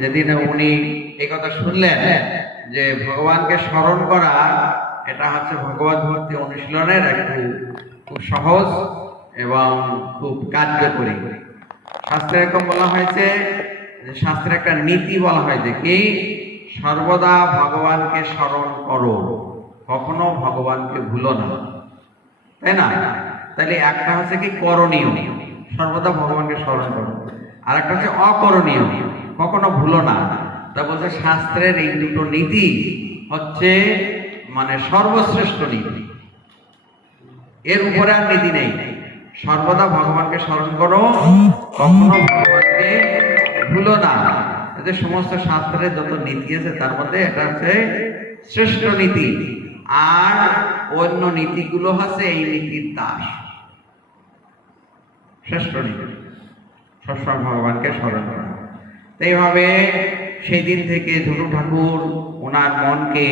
যেদিন উনি এই কথা শুনলেন যে ভগবানকে স্মরণ করা এটা হচ্ছে ভগবত ভক্তি অনুশীলনের একটু খুব সহজ এবং খুব কার্যকরী। শাস্ত্রে এরকম বলা হয়েছে, শাস্ত্রে একটা নীতি বলা হয় যে কি সর্বদা ভগবানকে স্মরণ করো, কখনো ভগবানকে ভুলো না, তাই না? তাহলে একটা হচ্ছে কি করণীয়, সর্বদা ভগবানকে স্মরণ করো, আর একটা হচ্ছে অকরণীয়, কখনো ভুলো না। তা বলছে শাস্ত্রের এই দুটো নীতি হচ্ছে মানে সর্বশ্রেষ্ঠ নীতি, এর উপরে আর নীতি নেই। সর্বদা ভগবানকে স্মরণ করো, কখনো ভগবানকে ভুলো না। যে সমস্ত শাস্ত্রের যত নীতি আছে তার মধ্যে এটা হচ্ছে শ্রেষ্ঠ নীতি, আর অন্য নীতিগুলো হচ্ছে এই নীতির দাস। শ্রেষ্ঠ নীতি সবসময় ভগবানকে স্মরণ করা। এইভাবে সেই দিন থেকে ঝুটু ঠাকুর ওনার মনকে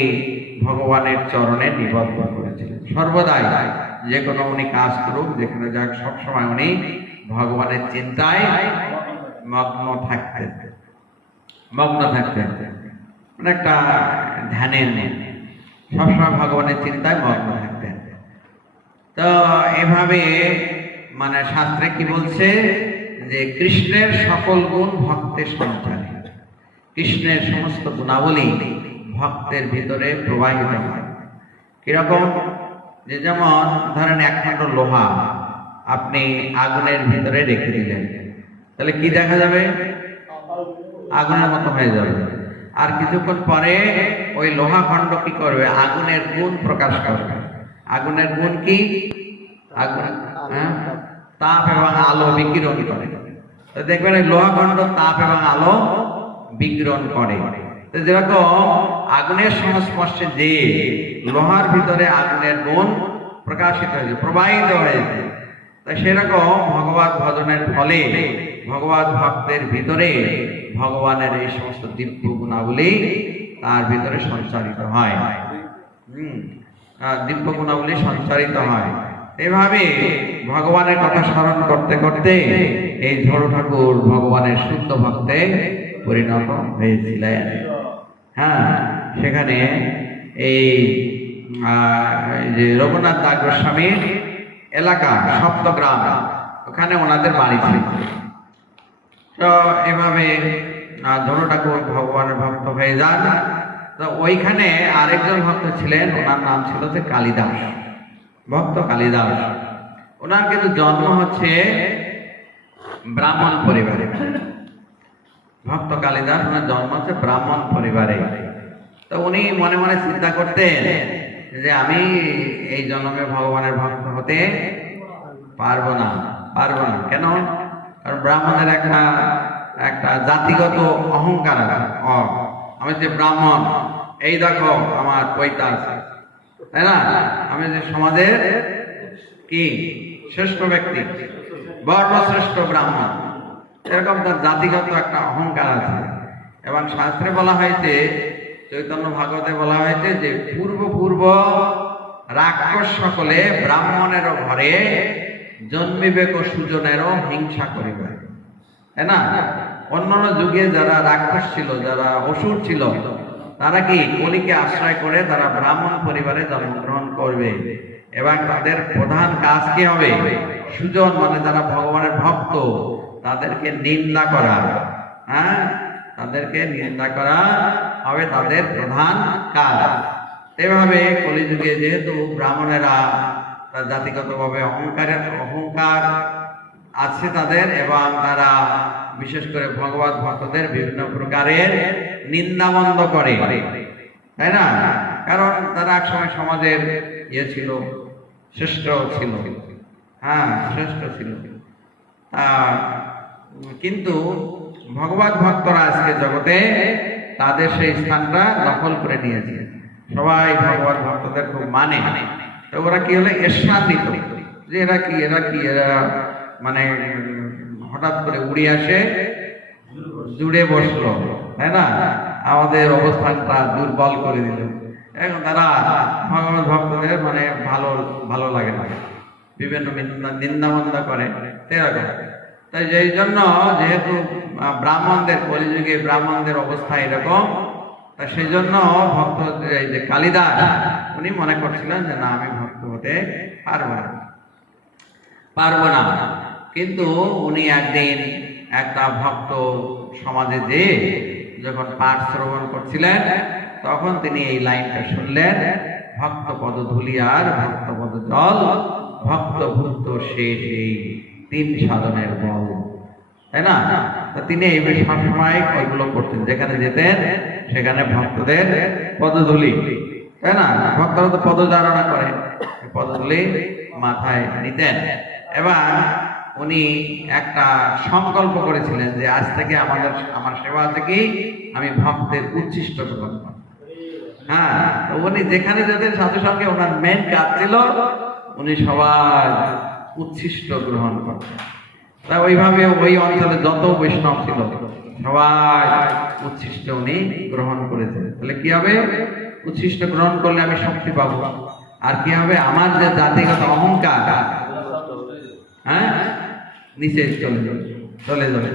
ভগবানের চরণে নিবদ্ধ করেছিলেন। সর্বদাই যে কোনো উনি কাজ করুক, যেখানে যাক, সবসময় উনি ভগবানের চিন্তায় মগ্ন থাকতেন। মানে একটা ধ্যানের নেন, সবসময় ভগবানের চিন্তায় মগ্ন থাকতেন। তো এভাবে মানে শাস্ত্রে কি বলছে যে কৃষ্ণের সকল গুণ ভক্তের সঞ্চারে, কৃষ্ণের সমস্ত গুণাবলী ভক্তের ভিতরে প্রবাহিত হয়। কিরকম? যে যেমন ধরেন একখণ্ড লোহা আপনি আগুনের ভিতরে রেখে দিলেন, তাহলে কি দেখা যাবে? আগুনের মতো হয়ে যাবে। আর কিছুক্ষণ পরে ওই লোহা খণ্ড কি করবে? আগুনের গুণ প্রকাশ করবে। আগুনের গুণ কি? আগুন তাপ এবং আলো বিকিরণ করে। তো দেখবেন এই লোহা খণ্ড তাপ এবং আলো বিকিরণ করে। যেরকম আগুনের সংস্পর্শে যে লোহার ভিতরে আগুনের গুণ প্রকাশিত হয়েছে, প্রবাহিত হয়েছে, তা সেরকম ভগবত ভজনের ফলে ভগবত ভক্তের ভিতরে ভগবানের এই সমস্ত দিব্য গুণাবলী তার ভিতরে সঞ্চারিত হয়। দিব্য গুণাবলী সঞ্চারিত হয়। এভাবে ভগবানের কথা স্মরণ করতে করতে এই ঝড় ঠাকুর ভগবানের শুদ্ধ ভক্তে পরিণত হয়েছিলেন। হ্যাঁ, সেখানে এই যে রঘুনাথ দাস গোস্বামীর এলাকা সপ্তগ্রাম, ওখানে ওনাদের বাড়ি ছিল। তো এভাবে ঝড় ঠাকুর ভগবানের ভক্ত হয়ে যান। তো ওইখানে আরেকজন ভক্ত ছিলেন, ওনার নাম ছিল যে কালিদাস, ভক্ত কালিদাস। ওনার কিন্তু জন্ম হচ্ছে ব্রাহ্মণ পরিবারে। ভক্ত কালিদাস ওনার জন্ম হচ্ছে ব্রাহ্মণ পরিবারে। তো উনি মনে মনে চিন্তা করতেন যে আমি এই জন্মে ভগবানের ভক্ত হতে পারবো না। কেন? কারণ ব্রাহ্মণের একটা জাতিগত অহংকার আছে। আমি যে ব্রাহ্মণ, এই দেখো আমার পৈতা আছে, তাই না? আমি যে সমাজের কি শ্রেষ্ঠ ব্যক্তি, বর্ণশ্রেষ্ঠ ব্রাহ্মণ, এরকম তার জাতিগত একটা অহংকার আছে। এবং শাস্ত্রে বলা হয়েছে, চৈতন্য ভাগবতে বলা হয়েছে যে পূর্ব রাক্ষস সকলে ব্রাহ্মণেরও ঘরে জন্মিবেক সুজনেরও হিংসা করিবে, তাই না? অন্যান্য যুগে যারা রাক্ষস ছিল, যারা অসুর ছিল, তারা কি কলিকে আশ্রয় করে তারা ব্রাহ্মণ পরিবারে জন্মগ্রহণ করবে এবং তাদের প্রধান কাজ কি হবে? সুজন মানে যারা ভগবানের ভক্ত তাদেরকে নিন্দা করা। হ্যাঁ, তাদেরকে নিন্দা করা হবে তাদের প্রধান কাজ। এভাবে কলিযুগে যেহেতু ব্রাহ্মণেরা জাতিগতভাবে অহংকার আছে তাদের, এবং তারা বিশেষ করে ভগবত ভক্তদের বিভিন্ন প্রকারের নিন্দামন্দ করে, তাই না? কারণ তারা একসময় সমাজের ছিল, শ্রেষ্ঠ ছিল। হ্যাঁ, শ্রেষ্ঠ ছিল। কিন্তু ভগবত ভক্তরা আজকে জগতে তাদের সেই স্থানটা দখল করে নিয়েছে। সবাই ভগবত ভক্তদের খুব মানে। তো ওরা কি হলে ঈর্ষান্বিত যে এরা মানে হঠাৎ করে উড়ে আসে, জুড়ে বসলো, তাই না? আমাদের অবস্থানটা দুর্বল করে দিল। এখন তারা ভগবত ভক্তদের মানে ভালো লাগে না, বিভিন্ন নিন্দামন্দা করে। তাই এই জন্য যেহেতু ব্রাহ্মণদের কলিযুগে ব্রাহ্মণদের অবস্থা এরকম, তা সেই জন্য ভক্ত এই যে কালিদাস উনি মনে করছিলেন যে না, আমি ভক্ত হতে পারবো না। কিন্তু উনি একদিন একটা ভক্ত সমাজে যেয়ে যখন পাঠ শ্রবণ করছিলেন, তখন তিনি এই লাইনটা শুনলেন, ভক্ত পদ ধুলি আর ভক্ত পদ জল, ভক্ত ভূত শেষ এই তিন সাধনের বল। তাই না? তা তিনি এই সবসময় ওইগুলো করতেন, যেখানে যেতেন সেখানে ভক্তদের পদধূলি, তাই না, ভক্তরা তো পদচারণা করে, পদধূলি মাথায় নিতেন। এবার উনি একটা সংকল্প করেছিলেন যে আজ থেকে আমার সেবা আছে কি, আমি ভক্তের উচ্ছিষ্ট গ্রহণ করব। হ্যাঁ, তো উনি যেখানে যেতেন সাথে সঙ্গে ওনার মেন কাজ ছিল উনি সবার উচ্ছিষ্ট গ্রহণ করতেন। তা ওইভাবে ওই অঞ্চলে যত বৈষ্ণব ছিল সবাই উচ্ছিষ্ট উনি গ্রহণ করেছেন। তাহলে কি হবে? উচ্ছিষ্ট গ্রহণ করলে আমি শক্তি পাবো, আর কি হবে, আমার যে জাতিগত অহংকার, হ্যাঁ, নিচে চলে যাবে।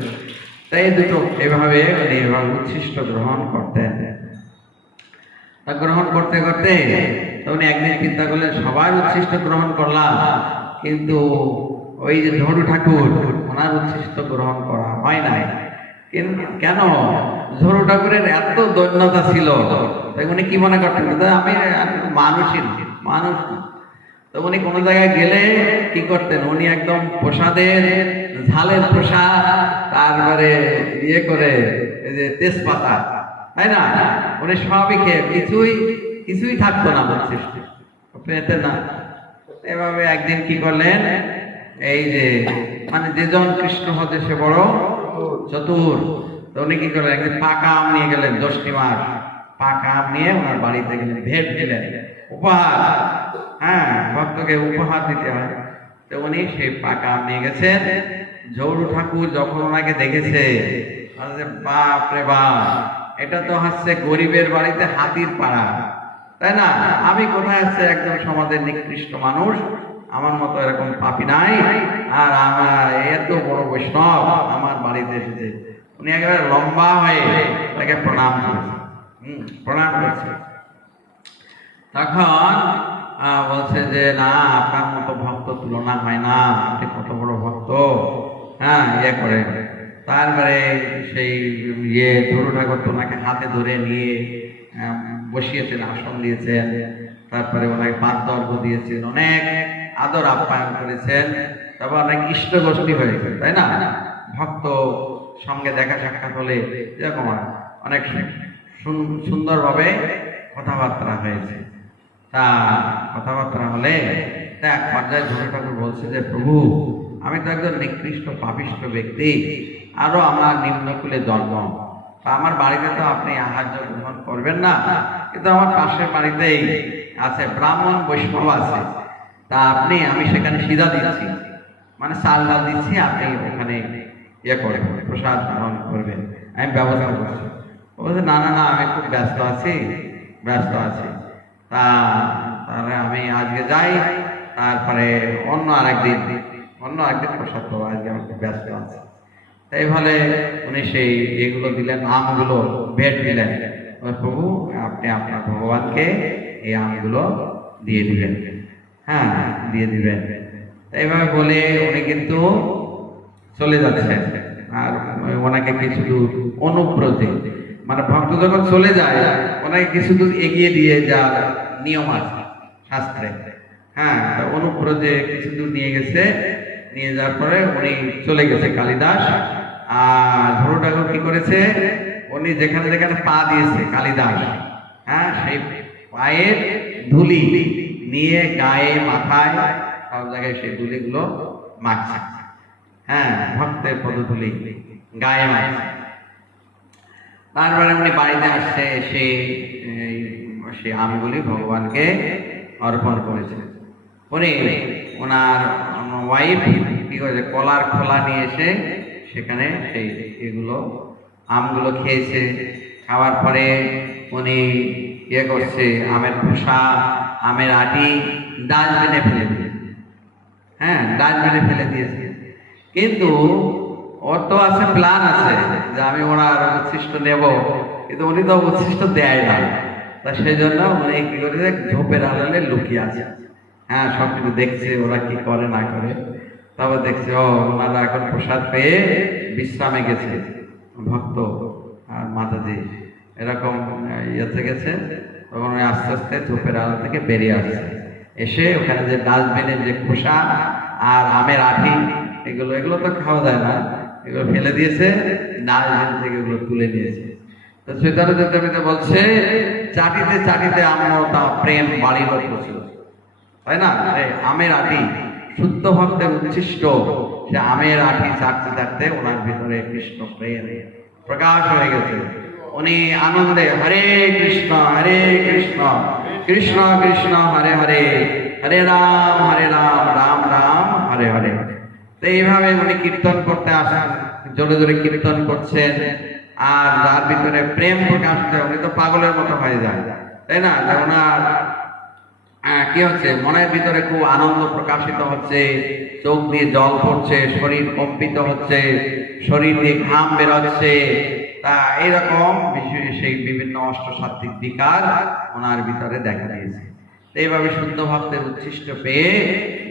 তাই দুটো এভাবে উনি এভাবে উচ্ছিষ্ট গ্রহণ করতেন। তা গ্রহণ করতে করতে উনি একদিন চিন্তা করলেন, সবাই উচ্ছিষ্ট গ্রহণ করলাম, কিন্তু ওই যে ঝড়ু ঠাকুর ওনার উচ্ছিষ্ট গ্রহণ করা হয় নাই কেন? ঝড়ু ঠাকুরের এত দৈন্যতা ছিল, তাই উনি কি মনে করতেন, আমি মানুষই মানুষ না। তো উনি কোনো জায়গায় গেলে কি করতেন, উনি একদম প্রসাদের ঝালের প্রসাদ, তারপরে ইয়ে করে এই যে তেজপাতা, তাই না, উনি সবই খেয়ে কিছুই থাকতো না পেতে না। এভাবে একদিন কি করলেন, এই যে মানে যেজন কৃষ্ণ হতে সে বড় চতুর, তো উনি কি করলেন, একদিন পাকা আম নিয়ে গেলেন, 10টি মাস পাকা আম নিয়ে ওনার বাড়িতে গেলেন, ভেট দিলেন, উপহার। হ্যাঁ, ভক্তকে উপহার দিতে হয়। তো উনি সেই পাকা আম নিয়ে গেছেন। ঝৌড়ু ঠাকুর যখন ওনাকে দেখেছে, বাপ রে বাপ, এটা তো হচ্ছে গরিবের বাড়িতে হাতির পাড়া, তাই না, আমি কোথায় আছে একজন সমাজের নিকৃষ্ট মানুষ, আমার মতো এরকম পাপী নাই, আর আমার এত বড় বৈষ্ণব আমার বাড়িতে এসেছে। উনি একেবারে লম্বা হয়ে তাকে প্রণাম করছে। তখন বলছে যে না, আপনার মতো ভক্ত তুলনা হয় না, আপনি কত বড় ভক্ত। হ্যাঁ, ইয়ে করে তারপরে সেই ঝুড়ু ঠাকুর তো ওনাকে হাতে ধরে নিয়ে বসিয়েছেন, আসন দিয়েছেন, তারপরে ওনাকে পাঁচদর্ঘ দিয়েছেন, অনেক আদর আপ্যায়ন করেছেন। তারপর অনেক ইষ্ট গোষ্ঠী হয়েছে, তাই না, ভক্ত সঙ্গে দেখা সাক্ষাৎ হলে এরকম অনেক সুন্দরভাবে কথাবার্তা হয়েছে। তা কথাবার্তা হলে এক পর্যায়ে ঝুড়ু ঠাকুর বলছে যে প্রভু, আমি তো একজন নিকৃষ্ট পাপিষ্ট ব্যক্তি, আরো আমার নিম্নকুলে জন্ম, আমার বাড়িতে তো আপনি আহার্য গ্রহণ করবেন না, কিন্তু আমার পাশের বাড়িতেই আছে ব্রাহ্মণ বৈষ্ণব আছে, তা আমি সেখানে সিধা দিচ্ছি, মানে চাল ডাল দিচ্ছি, আপনি ওখানে ইয়ে করবেন, প্রসাদ গ্রহণ করবেন, আমি ব্যবস্থা করছি। বলছে না না না, আমি খুব ব্যস্ত আছি। তাহলে আমি আজকে যাই, তারপরে অন্য আরেকদিন প্রসাদ পাবো, আজকে আমি খুব ব্যস্ত আছি। এইভাবে উনি সেই এগুলো দিলেন, আমগুলো ভেট দিলেন। প্রভু, আপনি আপনার ভগবানকে এই আমগুলো দিয়ে দিবেন। হ্যাঁ, দিয়ে দিবেন। এইভাবে বলে উনি কিন্তু চলে যাচ্ছেন। আর ওনাকে কিছু দূর অনুব্রতে, মানে ভক্ত যখন চলে যায় ওনাকে কিছু দূর এগিয়ে দিয়ে যাওয়ার নিয়ম আছে শাস্ত্রে। হ্যাঁ, অনুব্রতে কিছু দূর নিয়ে গেছে, নিয়ে যাওয়ার পরে উনি চলে গেছে কালিদাস। আর ঝুড়ু ঠাকুর কি করেছে, উনি যেখানে যেখানে পা দিয়েছে কালিদাস, হ্যাঁ, সেই পায়ের ধুলি নিয়ে গায়ে মাথায় সব জায়গায় সেই ধুলিগুলো মাখছে। হ্যাঁ, ভক্তের পদধূলি গায়ে মাখছে। তারপরে উনি বাড়িতে আসছে, সেই আমগুলি ভগবানকে অর্পণ করেছে। উনি ওনার ওয়াইফ কি করেছে, কলার খোলা নিয়ে এসে সেখানে সেই এগুলো আমগুলো খেয়েছে। খাওয়ার পরে উনি ইয়ে করছে, আমের খোসা, আমের আটি ডাস্টবিনে ফেলে দিয়েছে। হ্যাঁ, ডাস্টবিনে ফেলে দিয়েছে। কিন্তু ওর তো আছে, প্ল্যান আছে যে আমি ওনার উচ্ছিষ্ট নেব, কিন্তু উনি তো উচ্ছিষ্ট দেয় না। তা সেই জন্য উনি কি করেছে, ঝোপের আড়ালে লুকিয়ে আছে। হ্যাঁ, সবকিছু দেখছে ওরা কি করে না করে। তবে দেখছে ওনারা এখন প্রসাদ পেয়ে বিশ্রামে গেছে, ভক্ত আর মাতাজি এরকম ইয়েতে গেছে। তখন ওই আস্তে আস্তে ঝোপের আড়াল থেকে বেরিয়ে আসছে, এসে ওখানে যে ডাস্টবিনের যে খোসা আর আমের আঠি, এগুলো এগুলো তো খাওয়া যায় না, এগুলো ফেলে দিয়েছে, ডাস্টবিন থেকে এগুলো তুলে নিয়েছে। তো চৈতন্য চরিতামৃতে বলছে, চাটিতে চাটিতে আমরতা প্রেম বাড়িল প্রচুর, তাই না? আমের আঠি, শুদ্ধ ভক্তের উচ্ছিষ্ট, সে আমের আঠি চাটতে চাটতে ওনার ভিতরে কৃষ্ণ প্রেম প্রকাশ হয়ে গেছে। উনি আনন্দে হরে কৃষ্ণ কৃষ্ণ কৃষ্ণ হরে হরে, হরে রাম রাম রাম হরে হরে। তো এইভাবে উনি কীর্তন করতে আসেন, জোরে জোরে কীর্তন করছেন। আর যার ভিতরে প্রেম প্রকাশ হয় উনি তো পাগলের মতো হয়ে যায়, তাই না? ওনার কি হচ্ছে, মনের ভিতরে খুব আনন্দ প্রকাশিত হচ্ছে, চোখ দিয়ে জল পড়ছে, শরীর কম্পিত হচ্ছে, শরীর দিয়ে ঘাম বেরোচ্ছে। তা এইরকম সেই বিভিন্ন অষ্টসাত্ত্বিক বিকার ওনার ভিতরে দেখা দিয়েছে। এইভাবে শুদ্ধ ভক্তের উচ্ছিষ্ট পেয়ে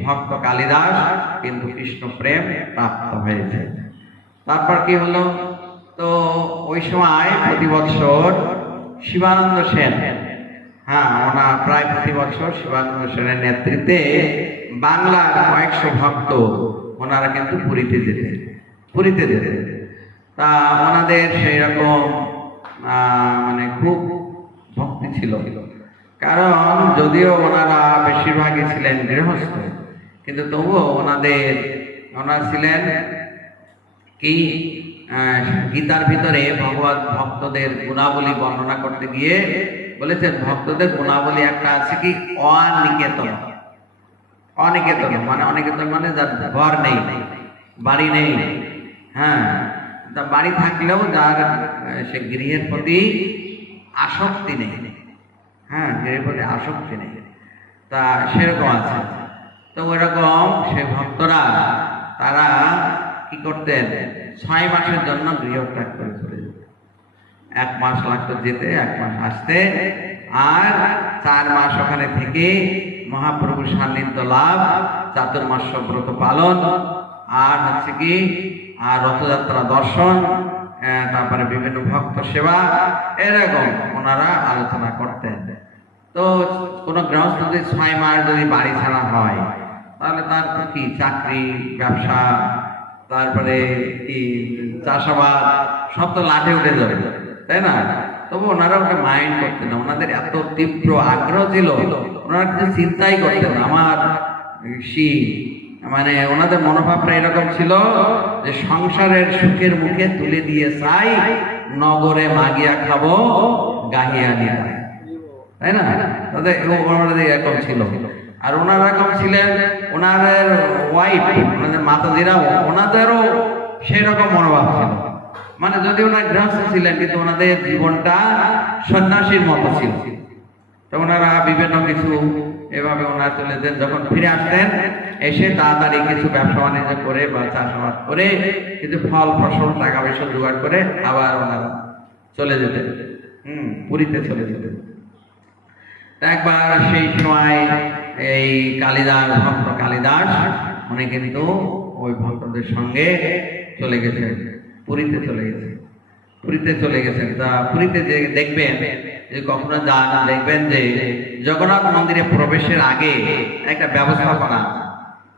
ভক্ত কালিদাস কিন্তু কৃষ্ণ প্রেম প্রাপ্ত হয়েছে। তারপর কি হলো, তো ওই সময় প্রতি বছর শিবানন্দ সেন, হ্যাঁ ওনার প্রায় প্রতি বছর শিবানন্দ সেনের নেতৃত্বে বাংলার কয়েকশো ভক্ত ওনারা কিন্তু পুরীতে যেতেন। তা ওনাদের সেই রকম মানে খুব ভক্তি ছিল, কারণ যদিও ওনারা বেশিরভাগই ছিলেন গৃহস্থ, কিন্তু তবুও ওনারা ছিলেন কি, গীতার ভিতরে ভগবত ভক্তদের গুণাবলী বর্ণনা করতে গিয়ে বলেছেন, ভক্তদের গুণাবলী একটা আছে কি, অনিকেতন মানে যার ঘর নেই, বাড়ি নেই। হ্যাঁ, তা বাড়ি থাকলেও যার সে গৃহের প্রতি আসক্তি নেই। হ্যাঁ, গৃহের প্রতি আসক্তি নেই, তা সেরকম আছে। তো ওইরকম সে ভক্তরা তারা কি করতেন, 6 মাসের জন্য গৃহত্যাগ করে চলে যেত। 1 মাস লাগতো যেতে, 1 মাস আসতে, আর 4 মাস ওখানে থেকে মহাপ্রভুর সান্নিধ্য লাভ, চাতুর্মাস্য ব্রত পালন, আর হচ্ছে কি, আর রথযাত্রা দর্শন, তারপরে বিভিন্ন ভক্ত সেবা, এরকম ওনারা আলোচনা করতেন। তো কোনো গৃহস্থ যদি 6 মাস যদি বাড়ি ছাড়া হয়, তাহলে তার কি চাকরি, ব্যবসা, তারপরে কি চাষাবাদ সব তো লাঠে উঠে যাবে, তাই না? তবু ওনারা ওটা মাইন্ড করতেন না, ওনাদের এত তীব্র আগ্রহ ছিল, ওনারা কিছু চিন্তাই করতেন না। আমার মানে ওনাদের মনোভাবটা এরকম ছিল যে সংসারের সুখের মুখে তুলে দিয়ে চাই, নগরে মাগিয়া খাবো গাহিয়া নিয়ে, তাই না? তাদের ওনাদের এরকম ছিল। আর ওনারা এরকম ছিলেন, ওনাদের ওয়াইফ, ওনাদের মাতাজিরাও, ওনাদেরও সেই রকম মনোভাব ছিল। মানে যদি ওনার গৃহস্থ ছিলেন, কিন্তু ওনাদের জীবনটা সন্ন্যাসীর মতো ছিল। তো ওনারা বিভিন্ন কিছু এভাবে ওনারা চলে যেতেন, যখন ফিরে আসতেন এসে তাড়াতাড়ি কিছু ব্যবসা বাণিজ্য করে বা চাষাবাদ করে কিছু ফল ফসল টাকা পয়সা জোগাড় করে আবার ওনারা চলে যেতেন, পুরীতে চলে যেতেন। একবার সেই সময় এই কালিদাস, ভক্ত কালিদাস, উনি কিন্তু ওই ভক্তদের সঙ্গে চলে গেছেন, পুরীতে চলে গেছেন। তা পুরীতে যে দেখবেন, যে কখনো যান দেখবেন যে জগন্নাথ মন্দিরে প্রবেশের আগে একটা ব্যবস্থাপনা,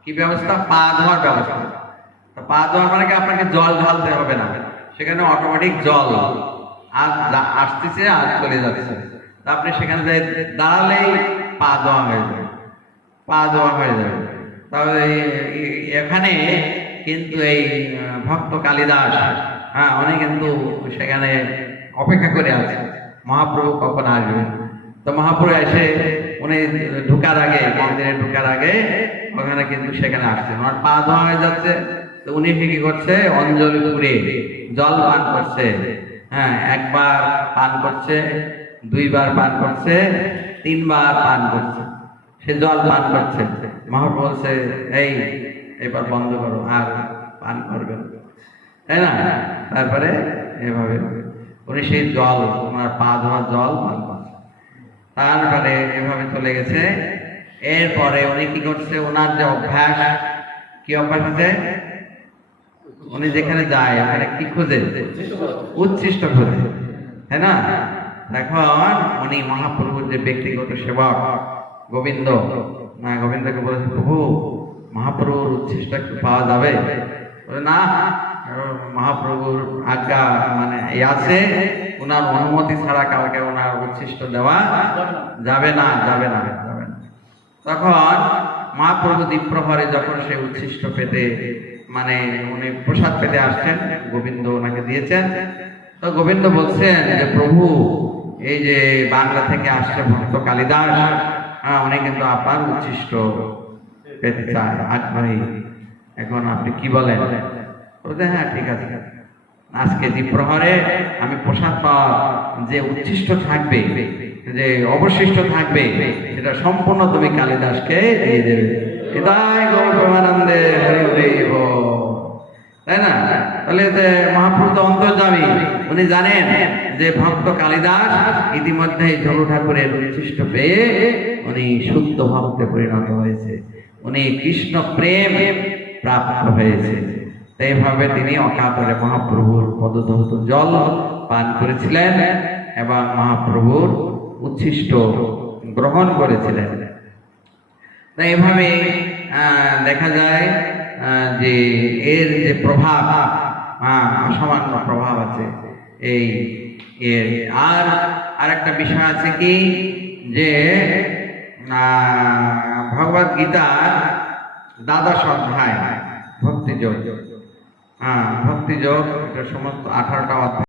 কি ব্যবস্থা, পা ধোয়ার ব্যবস্থা। পা ধোয়ার মানে কি, আপনাকে জল ঢালতে হবে না, সেখানে অটোমেটিক জল আর আসতেছে আর চলে যাচ্ছে। আপনি সেখানে দাঁড়ালেই পা ধোয়া হয়ে যাবে। তাহলে এখানে কিন্তু এই ভক্ত কালিদাস, হ্যাঁ, উনি কিন্তু সেখানে অপেক্ষা করে আছে মহাপ্রভু কখন আসবে। তো মহাপ্রভু এসে উনি মন্দিরে ঢুকার আগে ওখানে কিন্তু সেখানে আসছে, ওনার পা ধোয়া হয়ে যাচ্ছে। তো উনি কি করছে, অঞ্জলি পুরে জল পান করছে। হ্যাঁ, 1 বার পান করছে, 2 বার পান করছে, 3 বার পান করছে, সে জল পান করছে। মহাপ্রভু বলছে, এবার বন্ধ করো, আর পান করবে না। তাই না? তারপরে এভাবে উনি সেই জল, ওনার পা ধোয়া জল পান করছে। তারপরে এভাবে চলে গেছে। এরপরে উনি কি করছে, ওনার যে অভ্যাস, কি অভ্যাস আছে, উনি যেখানে যায় ওখানে কি খুঁজে, উচ্ছিষ্ট খুঁজে, তাই না? এখন উনি মহাপ্রভুর যে ব্যক্তিগত সেবক গোবিন্দ, না গোবিন্দকে বলেছে, প্রভু মহাপ্রভুর উচ্ছিষ্ট একটু পাওয়া যাবে? বলে না, মহাপ্রভুর আজ্ঞা মানে এই আছে, ওনার অনুমতি ছাড়া কাউকে ওনার উচ্ছিষ্ট দেওয়া যাবে না, যাবে না, যাবে না। তখন মহাপ্রভু দ্বীপ্রহরে যখন সে উচ্ছিষ্ট পেতে মানে উনি প্রসাদ পেতে আসছেন, গোবিন্দ ওনাকে দিয়েছেন। তো গোবিন্দ বলছেন যে প্রভু, এই যে বাংলা থেকে আসছে ভক্ত কালিদাস, উনি কিন্তু আপনার উচ্ছিষ্ট পেতে চায়, আগ্রহী। এখন আপনি কি বলেন? বলতে হ্যাঁ ঠিক আছে, আজকে দ্বীপ্রহরে আমি প্রসাদ পাওয়া যে উচ্ছিষ্ট থাকবে, যে অবশিষ্ট থাকবে, সেটা সম্পূর্ণ তুমি কালিদাসকে দিয়ে দেবে। হৃদয় গৌর প্রেমানন্দে হরি হরি বল। তাই না? তাহলে মহাপ্রভু তো অন্তর্যামী, উনি জানেন যে ভক্ত কালিদাস ইতিমধ্যে ঝলু ঠাকুরের উচ্ছিষ্ট পেয়ে উনি শুদ্ধ ভক্তে পরিণত হয়েছে, উনি কৃষ্ণ প্রেম প্রাপ্ত হয়েছে। এইভাবে তিনি অকাতরে মহাপ্রভুর পদধৌত জল পান করেছিলেন এবং মহাপ্রভুর উচ্ছিষ্ট গ্রহণ করেছিলেন। তাই এভাবে দেখা যায় যে এর যে প্রভাব, অসামান্য প্রভাব আছে এই এর। আর একটা বিষয় আছে কি, যে ভগবদ গীতার দ্বাদশ অধ্যায় ভক্তিযোগ, ভক্তিযোগ, এটা সমস্ত 18টা অধ্যায়।